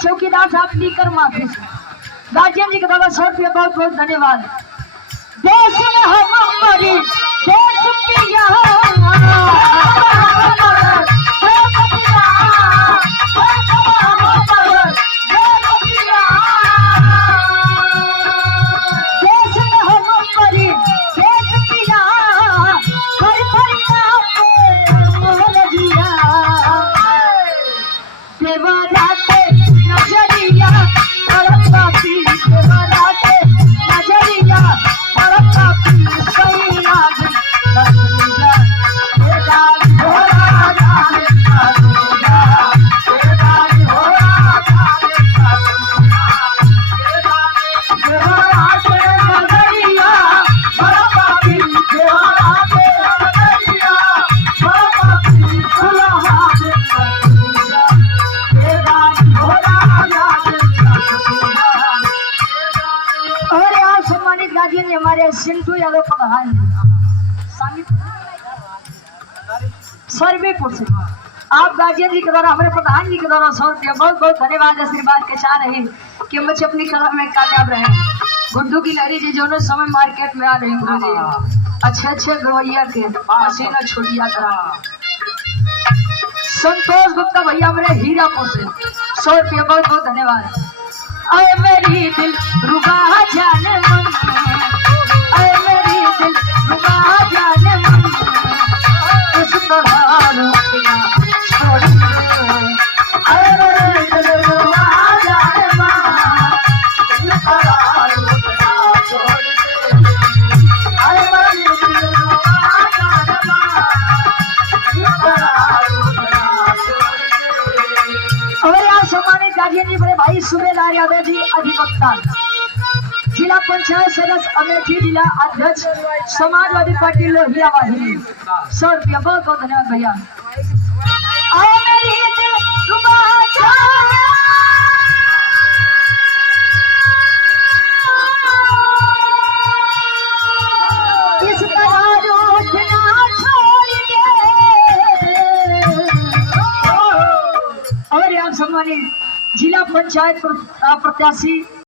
चौकीदार साहब लीकर माफी गार्जियन जी के द्वारा 100 रुपया बहुत बहुत धन्यवाद। देश में हम हमारी देश पिया हमारे सिंटू यादव प्रधान सर्वेपुर से आप गार्जियन जी के द्वारा हमारे प्रधान जी के द्वारा 100 रुपया बहुत बहुत धन्यवाद। आशीर्वाद के चाह रही कि बच्चे अपनी कला में कामयाब रहे। गुड्डू की लहरी जी जो समय मार्केट में आ रही हैं अच्छे अच्छे गवैया के पसीना छुड़िया करा। संतोष गुप्ता भैया हमारे हीरापुर से 100 रुपया बहुत बहुत धन्यवाद। अरे मेरी दिल रुबा जाने मन, अरे मेरी दिल रुबा जाने मन, इस तरह रुकिया छोड़ दे। अरे मेरी दिल रुबा जाने मन, इस तरह रुकिया छोड़ दे। अरे मेरी दिल रुबा जाने मन, इस तरह रुकिया छोड़ दे। और यहाँ सम्मानित गार्जियन जी बड़े भाई सूबेदार यादव जी अधिवक्ता, जिला पंचायत सदस्य अमेठी, जिला अध्यक्ष समाजवादी पार्टी लोहिया वाहिनी 100 रुपया बहुत बहुत धन्यवाद भैया। और यहाँ सम्मानित जिला पंचायत प्रत्याशी